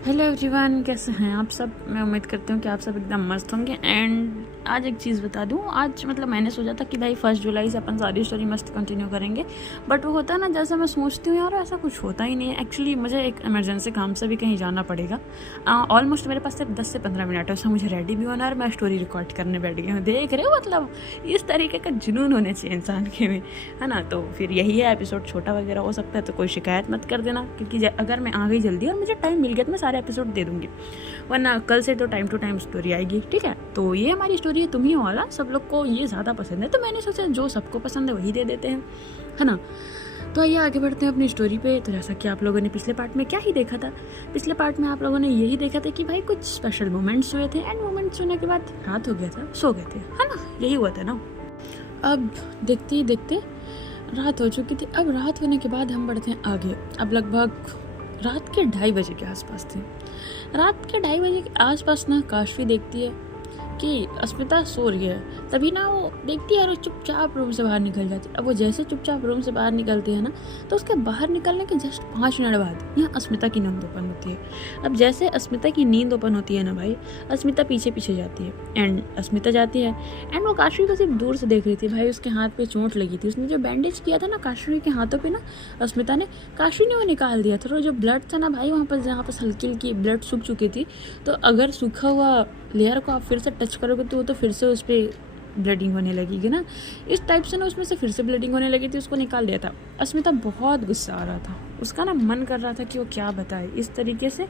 Hello everyone, कैसे हैं आप सब। मैं उम्मीद करती हूँ कि आप सब एकदम मस्त होंगे। एंड आज एक चीज़ बता दूँ, आज मतलब मैंने सोचा था कि भाई 1 जुलाई से अपन सारी स्टोरी मस्त कंटिन्यू करेंगे, बट वो होता है ना जैसे मैं सोचती हूँ यार ऐसा कुछ होता ही नहीं है। एक्चुअली मुझे एक इमरजेंसी काम से भी कहीं जाना पड़ेगा। ऑलमोस्ट मेरे पास सिर्फ 10 से 15 मिनट है, उसमें मुझे रेडी भी होना है और मैं स्टोरी रिकॉर्ड करने बैठ गई हूँ। देख रहे हो, मतलब इस तरीके का जुनून होने चाहिए इंसान के में, है ना। तो फिर यही है, एपिसोड छोटा वगैरह हो सकता है तो कोई शिकायत मत कर देना, क्योंकि अगर मैं आ गई जल्दी और मुझे टाइम मिल गया तो मैं सारे एपिसोड दे दूंगी, वरना कल से तो टाइम टू टाइम स्टोरी आएगी। ठीक है, तो ये हमारी स्टोरी है तुम ही वाला। सब लोग को ये ज़्यादा पसंद है तो मैंने सोचा जो सबको पसंद है वही दे देते हैं, है ना। तो आइए आगे बढ़ते हैं अपनी स्टोरी पे। तो जैसा कि आप लोगों ने पिछले पार्ट में क्या ही देखा था, पिछले पार्ट में आप लोगों ने यही देखा था कि भाई कुछ स्पेशल मोमेंट्स हुए थे एंड मोमेंट्स होने के बाद रात हो गया था, सो गए थे, है ना। यही हुआ था ना। अब देखते ही देखते रात हो चुकी थी। अब रात होने के बाद हम बढ़ते हैं आगे। अब लगभग रात के 2:30 बजे के आसपास थे। रात के 2:30 बजे के आसपास ना काशवी देखती है कि अस्मिता सो रही है। तभी ना वो देखती है और चुपचाप रूम से बाहर निकल जाती है। अब वो जैसे चुपचाप रूम से बाहर निकलती है ना, तो उसके बाहर निकलने के जस्ट 5 मिनट बाद यहाँ अस्मिता की नींद ओपन होती है। अब जैसे अस्मिता की नींद ओपन होती है ना भाई, अस्मिता पीछे पीछे जाती है एंड अस्मिता जाती है एंड वो काशवी को सिर्फ दूर से देख रही थी। भाई उसके हाथ पे चोट लगी थी, उसने जो बैंडेज किया था ना काशवी के हाथों पे ना, अस्मिता ने, काशवी ने वो निकाल दिया था। और जो ब्लड था ना भाई वहाँ पर, जहाँ पर हल्की हल्की ब्लड सूख चुकी थी, तो अगर सूखा हुआ लेयर को आप फिर से टच करोगे तो वो तो फिर से उस पर ब्लीडिंग होने लगेगी ना। इस टाइप से ना उसमें से फिर से ब्लीडिंग होने लगी थी, उसको निकाल दिया था। अस्मिता बहुत गुस्सा आ रहा था, उसका ना मन कर रहा था कि वो क्या बताए इस तरीके से,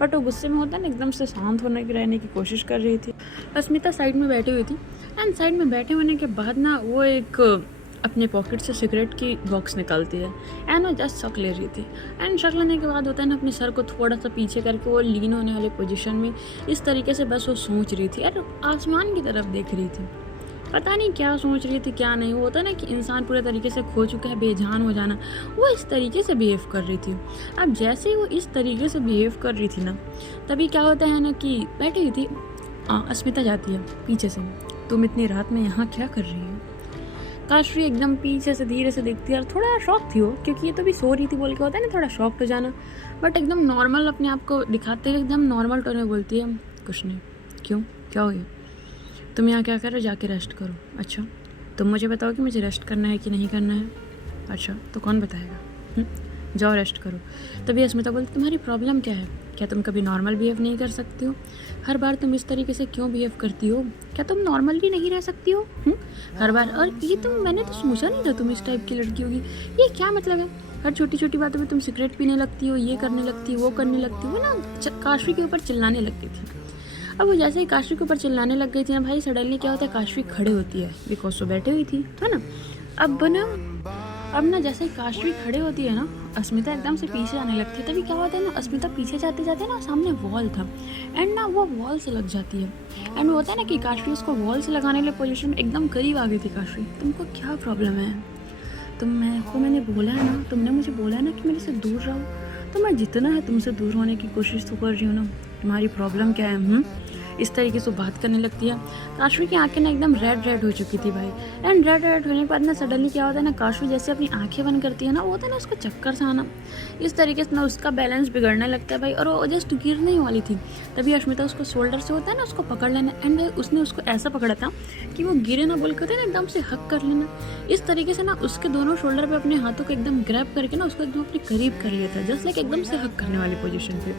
बट वो गुस्से में होता है ना एकदम से शांत होने की रहने की कोशिश कर रही थी। अस्मिता साइड में बैठी हुई थी एंड साइड में बैठे होने के बाद ना वो एक अपने पॉकेट से सिगरेट की बॉक्स निकालती है एंड वो जस्ट शक ले रही थी। एंड शक लेने के बाद होता है ना, अपने सर को थोड़ा सा पीछे करके वो लीन होने वाली पोजीशन में इस तरीके से बस वो सोच रही थी और आसमान की तरफ देख रही थी। पता नहीं क्या सोच रही थी क्या नहीं। वो होता है ना कि इंसान पूरे तरीके से खो चुका है, बेजान हो जाना, वो इस तरीके से बिहेव कर रही थी। अब जैसे ही वो इस तरीके से बिहेव कर रही थी ना, तभी क्या होता है ना कि बैठी हुई थी, अस्मिता जाती है पीछे से, तुम इतनी रात में यहाँ क्या कर रही हो। काशवी एकदम पीछे से धीरे से देखती है और थोड़ा शॉक थी वो, क्योंकि ये तो भी सो रही थी बोल के होता है ना थोड़ा शॉक हो जाना, बट एकदम नॉर्मल अपने आप को दिखाते हुए एकदम नॉर्मल टोन में बोलती है, कुछ नहीं। क्यों, क्या हो गया, तुम यहाँ क्या कर रहे हो, जाके रेस्ट करो। अच्छा, तुम मुझे बताओ कि मुझे रेस्ट करना है कि नहीं करना है। अच्छा, तो कौन बताएगा, जाओ रेस्ट करो। तभी अस्मिता बोलती, तुम्हारी प्रॉब्लम क्या है, क्या तुम कभी नॉर्मल बिहेव नहीं कर सकती हो, हर बार तुम इस तरीके से क्यों बिहेव करती हो, क्या तुम नॉर्मली नहीं रह सकती हो हर बार। और ये तुम, मैंने तो सोचा नहीं था तुम इस टाइप की लड़की होगी, ये क्या मतलब है, हर छोटी छोटी बातों में तुम सिगरेट पीने लगती हो, ये करने लगती हो, वो करने लगती हो। वो ना काशवी के ऊपर चिल्लाने लग गई थी। अब वो जैसे ही काशवी के ऊपर चिल्लाने लग गई थी ना भाई, सडनली क्या होता है, काशवी खड़े होती है, बिकॉज वो बैठी हुई थी, है ना। अब ना जैसे ही काशवी खड़े होती है ना, अस्मिता एकदम से पीछे आने लगती है। तभी क्या होता है ना, अस्मिता पीछे जाते जाते ना सामने वॉल था एंड ना वो वॉल से लग जाती है। एंड होता है ना कि काशवी उसको वॉल से लगाने वाले पोजीशन में एकदम करीब आ गई थी। काशवी, तुमको क्या प्रॉब्लम है, मैंने बोला है ना, तुमने मुझे बोला है ना कि मेरे से दूर रहो, तो मैं जितना है तुमसे दूर होने की कोशिश तो कर रही हूँ ना, तुम्हारी प्रॉब्लम क्या है। इस तरीके से बात करने लगती है। काशवी की आंखें ना एकदम रेड हो चुकी थी भाई। एंड रेड होने के बाद ना सडनली क्या होता है ना, काशवी जैसे अपनी आंखें बंद करती है ना, वो होता है ना उसका चक्कर सा आना, इस तरीके से ना उसका बैलेंस बिगड़ने लगता है भाई, और वो जस्ट गिरने ही वाली थी। तभी अस्मिता उसको शोल्डर से होता है ना उसको पकड़ लेना, एंड भाई उसने उसको ऐसा पकड़ा था कि वो गिरे ना बोल के होता है ना एकदम से हक कर लेना। इस तरीके से ना उसके दोनों शोल्डर पे अपने हाथों को एकदम ग्रैब करके ना उसको एकदम अपने करीब कर लिया था, जस्ट लाइक एकदम से हक करने वाली पोजीशन पे।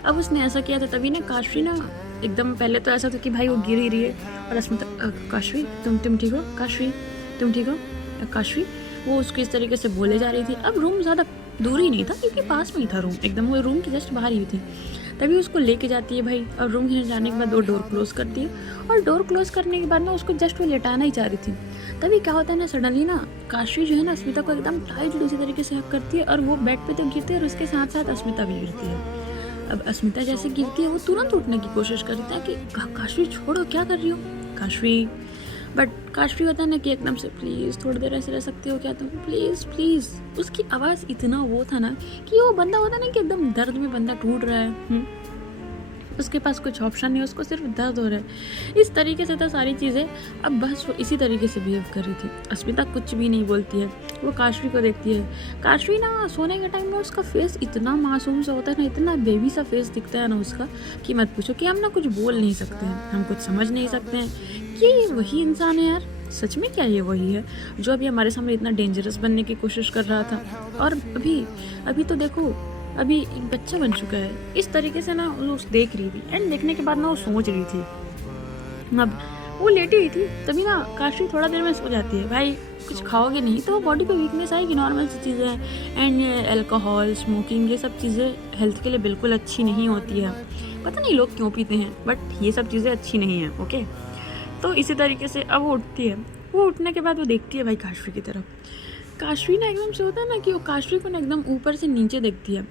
अब उसने ऐसा किया था, तभी ना काशवी ना एकदम, पहले तो ऐसा था कि भाई वो गिर ही रही है और अस्मिता, काशवी तुम ठीक हो, काशवी तुम ठीक हो, काशवी, वो उसको इस तरीके से बोले जा रही थी। अब रूम ज़्यादा दूर ही नहीं था क्योंकि पास में ही था रूम, एकदम वो रूम की जस्ट बाहर ही थी। तभी उसको लेके जाती है भाई, और रूम के जाने के बाद वो डोर क्लोज करती है, और डोर क्लोज करने के बाद ना उसको जस्ट वो लेटाना ही चाह रही थी। तभी क्या होता है ना, सडनली ना काशवी जो है ना अस्मिता को एकदम टाइट दूसरी तरीके से हक करती है, और वो बेड पे तो गिरती है और उसके साथ साथ अस्मिता भी गिरती है। अब अस्मिता जैसे गिरती है वो तुरंत उठने की कोशिश करती है कि काशवी छोड़ो, क्या कर रही हो काशवी। बट काशवी होता है ना कि एकदम से, प्लीज़ थोड़ी देर ऐसे रह सकते हो क्या तुम, प्लीज़ प्लीज़। उसकी आवाज़ इतना वो था ना कि वो बंदा होता है ना कि एकदम दर्द में बंदा टूट रहा है। उसके पास कुछ ऑप्शन नहीं, उसको सिर्फ दर्द हो रहा है। इस तरीके से था सारी चीज़ें। अब बस वो इसी तरीके से बिहेव कर रही थी। अस्मिता कुछ भी नहीं बोलती है, वो काशवी को देखती है। काशवी ना सोने के टाइम में उसका फेस इतना मासूम सा होता है ना, इतना बेबी सा फेस दिखता है ना उसका कि मत पूछो। कि हम ना कुछ बोल नहीं सकते हैं, हम कुछ समझ नहीं सकते हैं कि ये वही इंसान है यार, सच में क्या ये वही है जो अभी हमारे सामने इतना डेंजरस बनने की कोशिश कर रहा था। और अभी तो देखो, अभी एक बच्चा बन चुका है। इस तरीके से ना वो देख रही थी, एंड देखने के बाद ना वो सोच रही थी। अब वो लेटी हुई थी, तभी ना काशवी थोड़ा देर में सो जाती है। भाई कुछ खाओगे नहीं तो बॉडी पे वीकनेस आएगी, नॉर्मल सी चीज़ें हैं। एंड ये अल्कोहल, स्मोकिंग, ये सब चीज़ें हेल्थ के लिए बिल्कुल अच्छी नहीं होती है। पता नहीं लोग क्यों पीते हैं, बट ये सब चीज़ें अच्छी नहीं हैं। ओके, तो इसी तरीके से अब वो उठती है। वो उठने के बाद वो देखती है भाई काशवी की तरफ। काशवी ना एकदम से होता है ना कि वो काशवी को ना एकदम ऊपर से नीचे देखती है।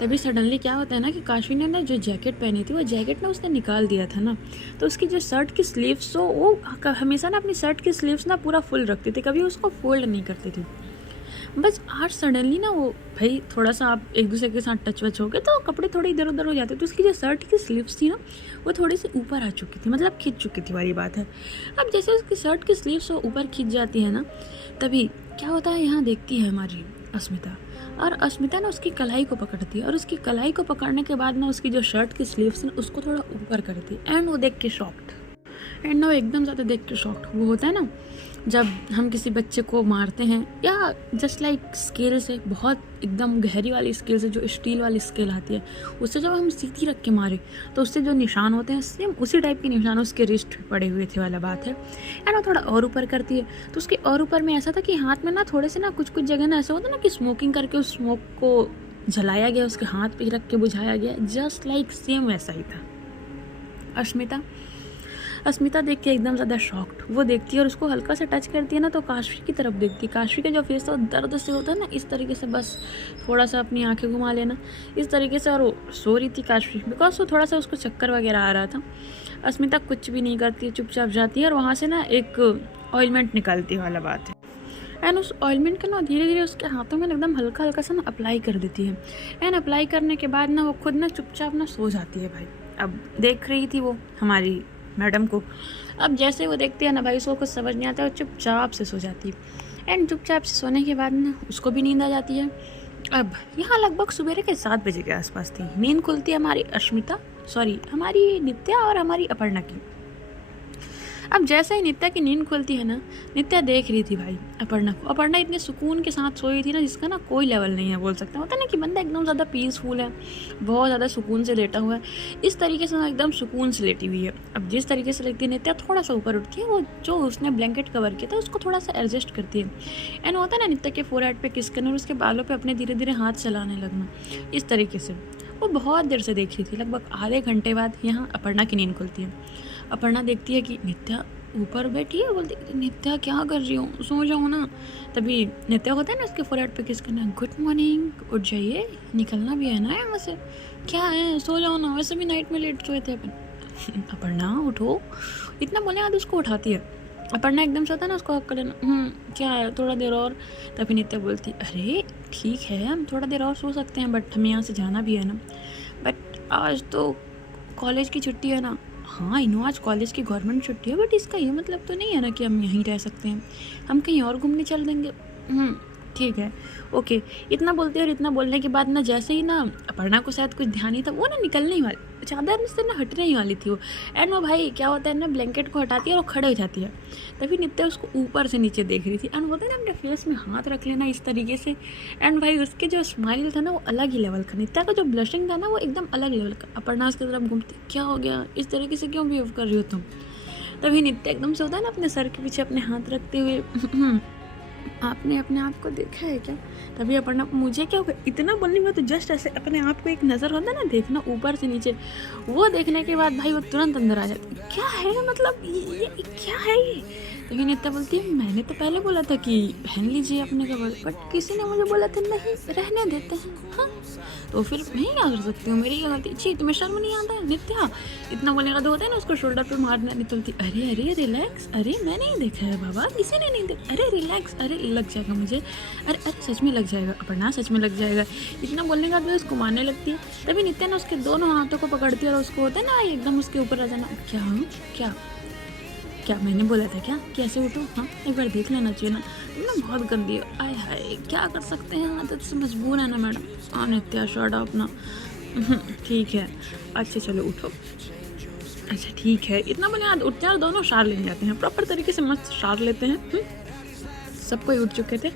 तभी सडनली क्या होता है ना कि काशवी ने ना जो जैकेट पहनी थी, वो जैकेट ना उसने निकाल दिया था ना, तो उसकी जो शर्ट की स्लीव्स हो, वो हमेशा ना अपनी शर्ट की स्लीव्स ना पूरा फुल रखती थी, कभी उसको फोल्ड नहीं करती थी। बस आज सडनली ना वो भाई थोड़ा सा आप एक दूसरे के साथ टच वच हो गए तो कपड़े थोड़े इधर उधर हो जाते, तो उसकी जो शर्ट की स्लीव्स थी ना, वो थोड़ी सी ऊपर आ चुकी थी, मतलब खिंच चुकी थी वाली बात है। अब जैसे उसकी शर्ट की स्लीव्स वो ऊपर खिंच जाती है ना, तभी क्या होता है, यहाँ देखती है हमारी अस्मिता, और अस्मिता ना उसकी कलाई को पकड़ती है, और उसकी कलाई को पकड़ने के बाद ना उसकी जो शर्ट की स्लीव्स है उसको थोड़ा ऊपर करती है। एंड वो देख के शॉक्ड, एंड ना वो एकदम ज़्यादा देख के शॉक्ड। वो होता है ना जब हम किसी बच्चे को मारते हैं, या जस्ट लाइक स्केल से, बहुत एकदम गहरी वाली स्केल से, जो स्टील वाली स्केल आती है, उससे जब हम सीधी रख के मारे तो उससे जो निशान होते हैं सेम उसी टाइप के निशान उसके रिस्ट पे पड़े हुए थे वाला बात है। एंड वो थोड़ा और ऊपर करती है, तो उसके और ऊपर में ऐसा था कि हाथ में ना थोड़े से ना कुछ जगह ना ऐसा होता ना कि स्मोकिंग करके उस स्मोक को जलाया गया, उसके हाथ पे रख के बुझाया गया, जस्ट लाइक सेम वैसा ही था। अस्मिता देख के एकदम ज़्यादा शॉक्ड। वो देखती है और उसको हल्का से टच करती है ना, तो काशवी की तरफ देखती है। काशवी का जो फेस था दर्द से होता है ना, इस तरीके से, बस थोड़ा सा अपनी आंखें घुमा लेना इस तरीके से। और वो सो रही थी काशवी, बिकॉज वो थोड़ा सा उसको चक्कर वगैरह आ रहा था। अस्मिता कुछ भी नहीं करती है, चुपचाप जाती है और वहाँ से ना एक ऑइलमेंट निकालती वाला बात है। एंड उस ऑइलमेंट का ना धीरे धीरे उसके हाथों में एकदम हल्का हल्का सा ना अप्लाई कर देती है। एंड अप्लाई करने के बाद ना वो खुद ना चुपचाप ना सो जाती है। भाई अब देख रही थी वो हमारी मैडम को, अब जैसे वो देखती है ना भाई, उसको कुछ समझ नहीं आता है, वो चुपचाप से सो जाती है। एंड चुपचाप से सोने के बाद ना उसको भी नींद आ जाती है। अब यहाँ लगभग सुबह के 7 बजे के आसपास थी, नींद खुलती है हमारी नित्या और हमारी अपर्णा की। अब जैसे ही नित्या की नींद खुलती है ना, नित्या देख रही थी भाई अपर्णा को। अपर्णा इतने सुकून के साथ सोई थी ना, जिसका ना कोई लेवल नहीं है, बोल सकते हैं। होता है ना कि बंदा एकदम ज़्यादा पीसफुल है, बहुत ज़्यादा सुकून से लेटा हुआ है, इस तरीके से ना एकदम सुकून से लेटी हुई है। अब जिस तरीके से लगती है नित्या थोड़ा सा ऊपर उठती है, वो जो उसने ब्लैंकेट कवर किया था उसको थोड़ा सा एडजस्ट करती है। एंड होता है ना नित्या के फोरहेड पे किस करना और उसके बालों पे अपने धीरे धीरे हाथ चलाने लगना, इस तरीके से। वो बहुत देर से देख रही थी, लगभग आधे घंटे बाद यहाँ अपर्णा की नींद खुलती है। अपर्णा देखती है कि नित्या ऊपर बैठी है, बोलती नित्या क्या कर रही हो, सो जाओ ना। तभी नित्या होता है ना उसके फोरहेड पे किस करना, गुड मॉर्निंग, उठ जाइए, निकलना भी है ना यहाँ से, क्या है, सो जाओ ना, वैसे भी नाइट में लेट सोए थे अपन। अपर्णा उठो, इतना बोले बाद उसको उठाती है। अपर्णा एकदम से होता है ना उसको हक कर लेना, क्या है, थोड़ा देर और। तभी नित्या बोलती, अरे ठीक है, हम थोड़ा देर और सो सकते हैं, बट हमें यहाँ से जाना भी है ना, बट आज तो कॉलेज की छुट्टी है ना। हाँ इनो आज कॉलेज की गवर्नमेंट छुट्टी है, बट इसका ये मतलब तो नहीं है ना कि हम यहीं रह सकते हैं, हम कहीं और घूमने चल देंगे। ठीक है, ओके। इतना बोलते और इतना बोलने के बाद ना जैसे ही ना अपर्णा को शायद कुछ ध्यान ही था, वो ना निकलने ही वाली, चादर से ना हटने ही वाली थी वो। एंड वो भाई क्या होता है ना, ब्लैंकेट को हटाती है और खड़े हो जाती है। तभी नित्या उसको ऊपर से नीचे देख रही थी। एंड बोलते हैं ना अपने फेस में हाथ रख लेना इस तरीके से। एंड भाई उसके जो स्माइल था ना वो अलग ही लेवल का, नित्या का जो ब्लशिंग था ना वो एकदम अलग लेवल का। अपर्णा उसकी तरफ घूमती, क्या हो गया, इस तरीके से क्यों बिहेव कर रही हो तुम। तभी नित्या एकदम से होता है ना अपने सर के पीछे अपने हाथ रखते हुए, आपने अपने आप को देखा है क्या। तभी अपर्णा, मुझे क्या होगा, इतना बोलने में तो जस्ट ऐसे अपने आप को एक नज़र होता है ना देखना ऊपर से नीचे, वो देखने के बाद भाई वो तुरंत अंदर आ जाती, क्या है, मतलब ये क्या है ये। तभी नित्या बोलती है, मैंने तो पहले बोला था कि पहन लीजिए अपने कपड़े, बट किसी ने मुझे बोला था नहीं रहने देते हैं। हाँ तो फिर मैं क्या कर सकती हूँ, मेरी क्या गलती। छी तुम्हें शर्म नहीं आता है। नित्या इतना बोलने का तो होता है ना, उसको शोल्डर पे मारना। निकलती, अरे अरे रिलैक्स, अरे मैंने नहीं देखा है बाबा, किसी ने नहीं देखा, अरे रिलैक्स, अरे अरे लग जाएगा मुझे, अरे अरे सच में लग जाएगा, अपर्णा सच में लग जाएगा। इतना बोलने के बाद वो उसको मारने लगती है। तभी नित्या ना उसके दोनों हाथों को पकड़ती है और उसको होता है ना एकदम उसके ऊपर आ जाना। क्या हूँ क्या क्या मैंने बोला था क्या कि ऐसे उठो, हाँ एक बार देख लेना चाहिए ना, ना बहुत गंदी है। आय हाय क्या कर सकते हैं, आदत से मजबूर है ना मैडम। हाँ नित्या शर्ट अपना ठीक है, अच्छा चलो उठो। अच्छा ठीक है, इतना बोले याद उठते हैं और दोनों शार लेने जाते हैं, प्रॉपर तरीके से मस्त शार लेते हैं। सब कोई उठ चुके थे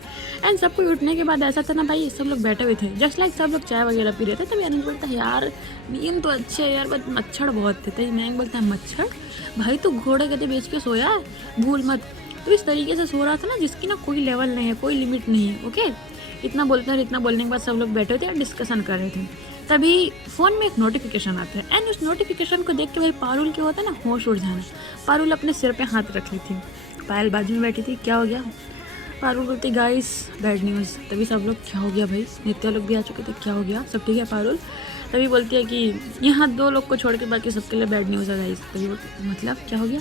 एंड सब कोई उठने के बाद ऐसा था ना भाई, सब लोग बैठे हुए थे जस्ट लाइक सब लोग चाय वगैरह पी रहे थे। तभी अनिल बोलता है यार नींद तो अच्छे है यार, बट मच्छर बहुत थे। तभी मैं बोलता है मच्छर भाई तू घोड़े गधे बेच के सोया है, भूल मत। तो इस तरीके से सो रहा था ना जिसकी ना कोई लेवल नहीं है, कोई लिमिट नहीं है। ओके, इतना बोलते हैं, इतना बोलने के बाद सब लोग बैठे थे और डिस्कशन कर रहे थे। तभी फ़ोन में एक नोटिफिकेशन आता है एंड उस नोटिफिकेशन को देख के भाई पारुल क्या होता है ना, होश उड़ जाना। पारुल अपने सिर पे हाथ रख ली थी, पायल बाजू में बैठी थी। क्या हो गया? पारुल बोलती गाइस बैड न्यूज़। तभी सब लोग क्या हो गया भाई, नित्या लोग भी आ चुके थे, क्या हो गया, सब ठीक है पारुल? तभी बोलती है कि यहाँ 2 लोग को छोड़ के बाकी सबके लिए बैड न्यूज़ है गाइस। तभी मतलब क्या हो गया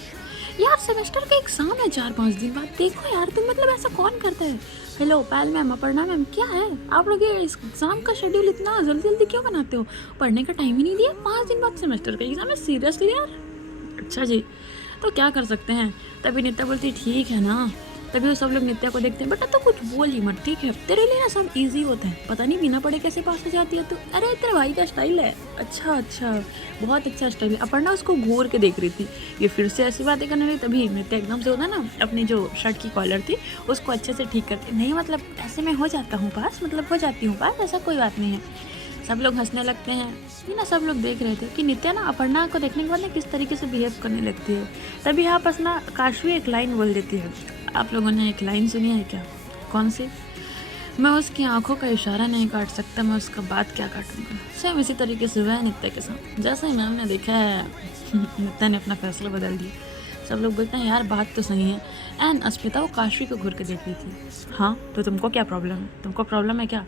यार, सेमेस्टर का एग्ज़ाम है 4-5 दिन बाद, देखो यार तुम मतलब ऐसा कौन करता है। हेलो पायल मैम, अपर्णा मैम, क्या है आप लोग ये एग्ज़ाम का शेड्यूल इतना जल्दी जल्दी क्यों बनाते हो? पढ़ने का टाइम ही नहीं दिया, 5 दिन बाद सेमेस्टर का एग्ज़ाम है, सीरियसली यार? अच्छा जी, तो क्या कर सकते हैं। तभी नित्या बोलती ठीक है ना। तभी वो सब लोग नित्या को देखते हैं, बेटा तो कुछ बोल ही मत ठीक है, तेरे लिए ना सब इजी होता है, पता नहीं बिना पढ़े कैसे पास हो जाती है तू। अरे तेरे भाई का स्टाइल है, अच्छा अच्छा बहुत अच्छा स्टाइल है। अपर्णा उसको घूर के देख रही थी, ये फिर से ऐसी बातें करने लगी। तभी नित्या एकदम से होता ना अपनी जो शर्ट की कॉलर थी उसको अच्छे से ठीक करती, नहीं मतलब ऐसे मैं हो जाता हूँ पास, मतलब हो जाती हूँ पास, ऐसा कोई बात नहीं है। सब लोग हंसने लगते हैं। ये ना सब लोग देख रहे थे कि नित्या ना अपर्णा को देखने के बाद ना किस तरीके से बिहेव करने लगती है। तभी यहाँ पास ना काशवी एक लाइन बोल देती है। आप लोगों ने एक लाइन सुनी है क्या? कौन सी? मैं उसकी आंखों का इशारा नहीं काट सकता, मैं उसका बात क्या काटूंगा। सेम इसी तरीके से हुआ है नित्या के साथ। जैसे ही मैम ने देखा है नित्या ने अपना फैसला बदल दिया। सब लोग बोलते हैं यार बात तो सही है। एंड अस्मिता वो काशवी को घूर के देख रही थी। हाँ तो तुमको क्या प्रॉब्लम है, तुमको प्रॉब्लम है क्या?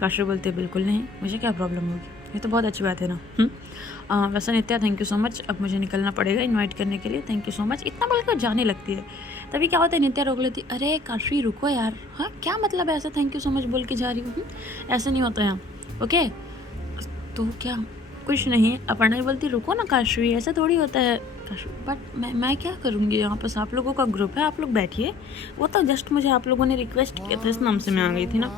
काशवी बोलते बिल्कुल नहीं, मुझे क्या प्रॉब्लम होगी, ये तो बहुत अच्छी बात है ना। वैसे नित्या थैंक यू सो मच, अब मुझे निकलना पड़ेगा इनवाइट करने के लिए, थैंक यू सो मच। इतना बोलकर जाने लगती है। तभी क्या होता है, नित्या रोक लेती, अरे काशवी रुको यार, हाँ क्या मतलब है ऐसा थैंक यू सो मच बोल के जा रही हूँ? ऐसा नहीं होता यहाँ, ओके? तो क्या कुछ नहीं। अपर्णा बोलती रुको ना काशवी, ऐसा थोड़ी होता है काशवी, बट मैं क्या करूँगी, यहाँ पर आप लोगों का ग्रुप है, आप लोग बैठिए। वो तो जस्ट मुझे आप लोगों ने रिक्वेस्ट किया था, इस नाम से मैं आ गई थी ना।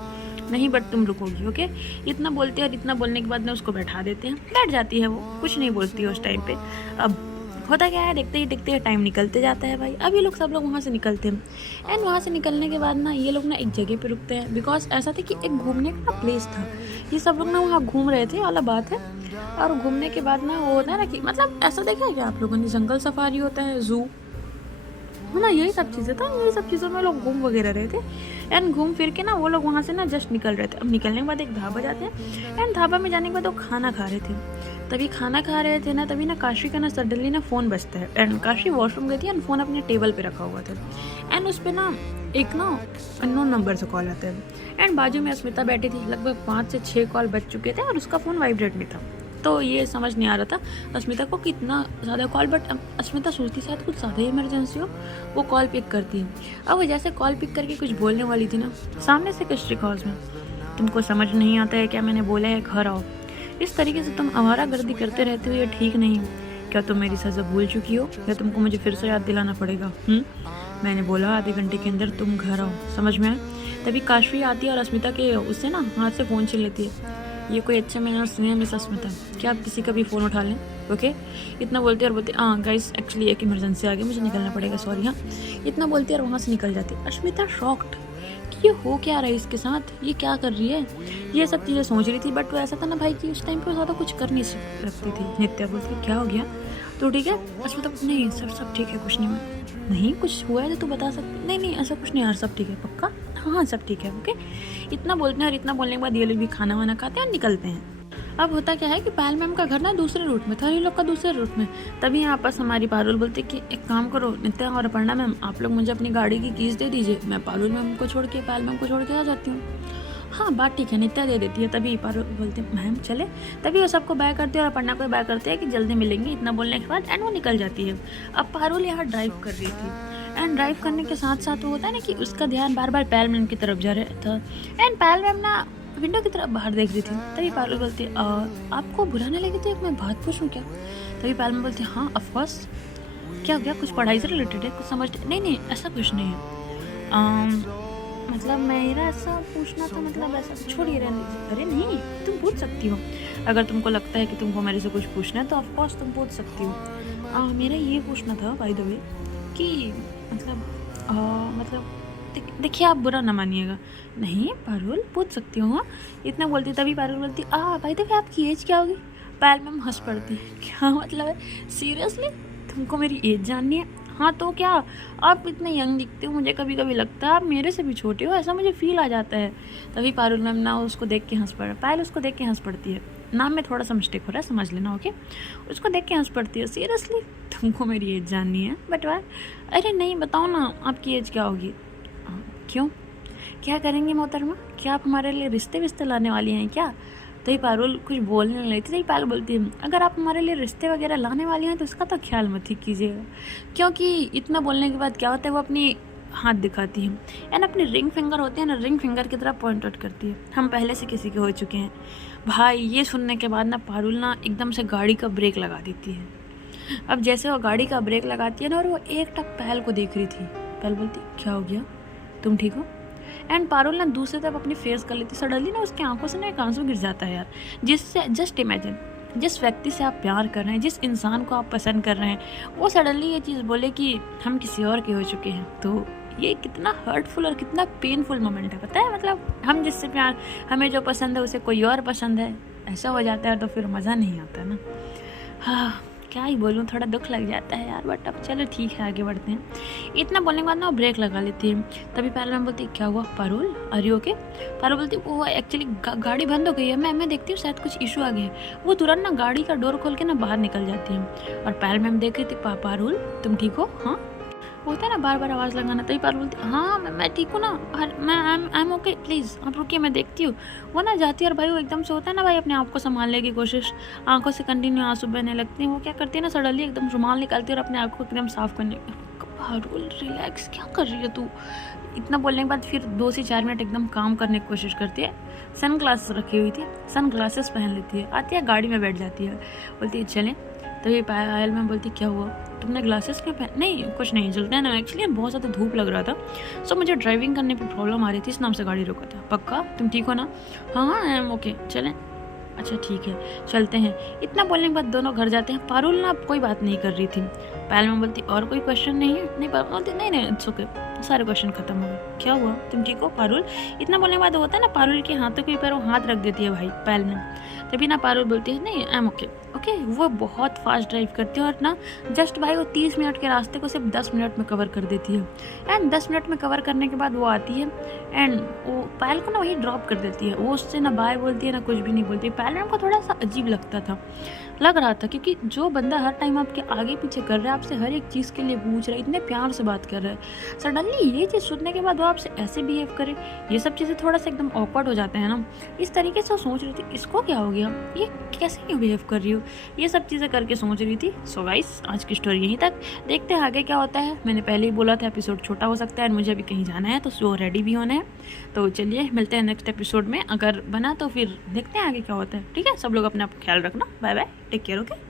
नहीं बट तुम रुकोगी, ओके? इतना बोलते हैं और इतना बोलने के बाद में उसको बैठा देते हैं, बैठ जाती है वो, कुछ नहीं बोलती है उस टाइम पे। अब होता क्या है, देखते ही टाइम निकलते जाता है भाई। अब ये लोग सब लोग वहाँ से निकलते हैं एंड वहाँ से निकलने के बाद ना ये लोग ना एक जगह पे रुकते हैं, बिकॉज ऐसा था कि एक घूमने का ना प्लेस था। ये सब लोग ना वहाँ घूम रहे थे वाला बात है। और घूमने के बाद ना वो होता है ना कि मतलब ऐसा देखा है कि आप लोगों ने जंगल सफारी होता है, जू है ना, यही सब चीज़ें था, यही सब चीज़ों में लोग घूम वगैरह रहे थे। एंड घूम फिर के ना वो लोग वहाँ से ना जस्ट निकल रहे थे। अब निकलने के बाद एक ढाबा जाते हैं एंड ढाबा में जाने के बाद वो खाना खा रहे थे। तभी खाना खा रहे थे ना, तभी ना काशी का ना सडनली ना फ़ोन बजता है एंड काशी वॉशरूम गई थी एंड फ़ोन अपने टेबल पे रखा हुआ था एंड उस पर ना एक ना अननोन नंबर से कॉल आता है एंड बाजू में अस्मिता बैठी थी। लगभग 5 से 6 कॉल बज चुके थे और उसका फ़ोन वाइब्रेट में था। तो ये समझ नहीं आ रहा था अस्मिता को कितना ज़्यादा कॉल, बट अस्मिता सोचती शायद कुछ ज़्यादा ही इमरजेंसी हो, वो कॉल पिक करती है। अब वो जैसे कॉल पिक करके कुछ बोलने वाली थी ना, सामने से कस्ट्री कॉल्स में, तुमको समझ नहीं आता है क्या मैंने बोला है, घर आओ। इस तरीके से तुम आवारागर्दी करते रहते हो, ये ठीक नहीं। क्या तुम मेरी सज़ा भूल चुकी हो या तुमको मुझे फिर से याद दिलाना पड़ेगा? मैंने बोला आधे घंटे के अंदर तुम घर आओ, समझ में आए? तभी काशवी आती है और अस्मिता के उससे ना हाथ से फ़ोन छीन लेती है। ये कोई अच्छा मैनर्स नहीं है मिस अस्मिता, क्या आप किसी का भी फ़ोन उठा लें, ओके? इतना बोलते और बोलते हाँ गाइस एक्चुअली एक इमरजेंसी आ गई, मुझे निकलना पड़ेगा, सॉरी। हाँ इतना बोलती और वहाँ से निकल जाती। अस्मिता शॉक्ड कि ये हो क्या रहा है इसके साथ, ये क्या कर रही है, ये सब चीज़ें सोच रही थी। बट वो ऐसा था ना भाई कि उस टाइम पे ज़्यादा कुछ कर नहीं सकती थी। नित्या बोलती क्या हो गया, तो ठीक है? अस्मिता नहीं सर सब ठीक है, कुछ नहीं कुछ हुआ है तो तू बता सकती? नहीं ऐसा कुछ नहीं यार, सब ठीक है, पक्का? हाँ सब ठीक है, ओके? इतना बोलते हैं और इतना बोलने के बाद ये लोग भी खाना वाना खाते हैं और निकलते हैं। अब होता क्या है कि पायल मैम का घर ना दूसरे रूट में था, ये लोग का दूसरे रूट में। तभी यहाँ पास हमारी पारुल बोलती कि एक काम करो नित्या और अपर्णा मैम, आप लोग मुझे अपनी गाड़ी की कीज़ दे दीजिए, मैं पारुल मैम को छोड़ के पायल मैम को छोड़ के आ जाती हूँ। हाँ बात ठीक है, नित्या दे देती है। तभी पारुल बोलते मैम चले। तभी वो सबको बाय करते हैं और अपर्णा को बाय करते हैं कि जल्दी मिलेंगे, इतना बोलने के बाद एंड वो निकल जाती है। अब पारुल यहाँ ड्राइव कर रही थी एंड ड्राइव करने के साथ साथ वो होता है ना कि उसका ध्यान बार बार पायल मैम की तरफ जा रहा था। एंड पायल मैम ना विंडो की तरफ बाहर देख रही थी। तभी पायल बोलती आपको बुरा ना लगे तो एक मैं बात पूछूं क्या? तभी पायल मैम बोलती हाँ ऑफकोर्स। क्या हो गया? कुछ पढ़ाई से रिलेटेड है? कुछ समझ नहीं ऐसा कुछ नहीं है। मतलब मेरा ऐसा पूछना था, मतलब ऐसा छोड़िए रहने दीजिए। अरे नहीं, तुम पूछ सकती हो अगर तुमको लगता है कि तुमको मेरे से कुछ पूछना है तो ऑफकोर्स तुम पूछ सकती हो। मेरा ये पूछना था बाय द वे कि मतलब देखिए आप बुरा ना मानिएगा। नहीं पारुल पूछ सकती हो, इतना बोलती। तभी पारुल बोलती बाय द वे आपकी एज क्या होगी? पायल मैम हंस पड़ती। क्या मतलब है? सीरियसली तुमको मेरी एज जाननी है? हाँ तो क्या, आप इतने यंग दिखते हो, मुझे कभी कभी लगता है आप मेरे से भी छोटे हो, ऐसा मुझे फील आ जाता है। तभी पारुल मैम ना उसको देख के हंस पड़ा। पायल उसको देख के हंस पड़ती है। नाम में थोड़ा सा मिस्टेक हो रहा है, समझ लेना ओके। उसको देख के हंस पड़ती है। सीरियसली तुमको मेरी एज जाननी है? बट वाह, अरे नहीं बताओ ना आपकी एज क्या होगी? क्यों, क्या करेंगे मोहतरमा? क्या आप हमारे लिए रिश्ते विश्ते लाने वाली हैं क्या? तभी पारुल कुछ बोलने लगी थी। तभी पायल बोलती है अगर आप हमारे लिए रिश्ते वगैरह लाने वाली हैं तो इसका तो ख्याल मत ही कीजिएगा, क्योंकि इतना बोलने के बाद क्या होता है वो अपनी हाथ दिखाती है एंड अपनी रिंग फिंगर होती है ना, रिंग फिंगर की तरफ पॉइंट आउट करती है। हम पहले से किसी के हो चुके हैं भाई। ये सुनने के बाद ना पारुल ना एकदम से गाड़ी का ब्रेक लगा देती है। अब जैसे वो गाड़ी का ब्रेक लगाती है ना, और वो एक टक पायल को देख रही थी। पायल बोलती क्या हो गया, तुम ठीक हो? एंड पारुल ना दूसरी तरफ अपनी फेस कर लेती। सडनली ना उसकी आंखों से ना एक आंसू गिर जाता है यार। जिससे जस्ट इमेजिन, जिस व्यक्ति से आप प्यार कर रहे हैं, जिस इंसान को आप पसंद कर रहे हैं, वो सडनली ये चीज़ बोले कि हम किसी और के हो चुके हैं, तो ये कितना हर्टफुल और कितना पेनफुल मोमेंट है पता है। मतलब हम जिससे प्यार, हमें जो पसंद है उसे कोई और पसंद है, ऐसा हो जाता है तो फिर मज़ा नहीं आता ना। हाँ क्या ही बोलूँ, थोड़ा दुख लग जाता है यार। बट अब चलो ठीक है, आगे बढ़ते हैं। इतना बोलने के बाद ना वो ब्रेक लगा लेती है। तभी पायल मैम बोलती क्या हुआ Parul, are you okay? Parul बोलती वो एक्चुअली गाड़ी बंद हो गई है, मैं देखती हूँ शायद कुछ इशू आ गया है। वो तुरंत ना गाड़ी का डोर खोल के ना बाहर निकल जाती है। और पायल मैम देख रही थी पारुल तुम ठीक हो? हाँ होता है ना बार बार आवाज़ लगाना। तभी पारुल बोलती हाँ मैं ठीक हूँ ना, मैं आई एम ओके, प्लीज़ आप रुकिए मैं देखती हूँ। वो ना जाती है और भाई वो एकदम से होता है ना भाई अपने आप को संभालने की कोशिश, आंखों से कंटिन्यू आंसू बहने लगते हैं। वो क्या करती है ना, सडनली एकदम रुमाल निकालती है और अपने आप को एकदम साफ करने। पारुल रिलैक्स, क्या कर रही है तू? इतना बोलने के बाद फिर 2 से 4 मिनट एकदम काम करने की कोशिश करती है। सन ग्लासेस रखी हुई थी, सन ग्लासेस पहन लेती है, आती है गाड़ी में बैठ जाती है, बोलती है चलें। तभी पायल मैम बोलती क्या हुआ, तुमने ग्लासेस क्यों पहन? नहीं कुछ नहीं, चलते हैं ना, एक्चुअली बहुत ज़्यादा धूप लग रहा था, सो मुझे ड्राइविंग करने पर प्रॉब्लम आ रही थी, इस नाम से गाड़ी रोका था। पक्का तुम ठीक हो ना? हाँ आई एम ओके, चलें। अच्छा ठीक है चलते हैं। इतना बोलने के बाद दोनों घर जाते हैं। पारुल ना कोई बात नहीं कर रही थी। पायल मैम बोलती और कोई क्वेश्चन नहीं है? नहीं पारुल बोलती नहीं इट्स ओके, सारे क्वेश्चन खत्म हो गए। क्या हुआ, तुम ठीक हो पारुल? इतना बोलने के बाद होता है ना पारुल के हाथों के ऊपर वो हाथ रख देती है भाई पायल मैम। तभी ना पारुल बोलती है नहीं आई एम ओके ओके। वो बहुत फास्ट ड्राइव करती है और ना जस्ट भाई वो 30 मिनट के रास्ते को सिर्फ 10 मिनट में कवर कर देती है। एंड 10 मिनट में कवर करने के बाद वो आती है एंड वो पायल को ना वही ड्रॉप कर देती है। वो उससे ना बाय बोलती है ना कुछ भी नहीं बोलती। पायल मैम को थोड़ा सा अजीब लग रहा था क्योंकि जो बंदा हर टाइम आपके आगे पीछे कर रहा है, आपसे हर एक चीज़ के लिए पूछ रहा है, इतने प्यार से बात कर रहा है, सडनली ये चीज़ सुनने के बाद वो आपसे ऐसे बिहेव करे, ये सब चीज़ें थोड़ा सा एकदम ऑकवर्ड हो जाते हैं ना। इस तरीके से वो सोच रही थी इसको क्या हो गया, ये कैसे क्यों बिहेव कर रही हो, ये सब चीज़ें करके सोच रही थी। सो गाइस आज की स्टोरी यहीं तक, देखते हैं आगे क्या होता है। मैंने पहले ही बोला था एपिसोड छोटा हो सकता है, मुझे अभी कहीं जाना है तो सो रेडी भी होना है। तो चलिए मिलते हैं नेक्स्ट एपिसोड में, अगर बना तो फिर देखते हैं आगे क्या होता है। ठीक है, सब लोग अपना ख्याल रखना, bye bye, take care, okay.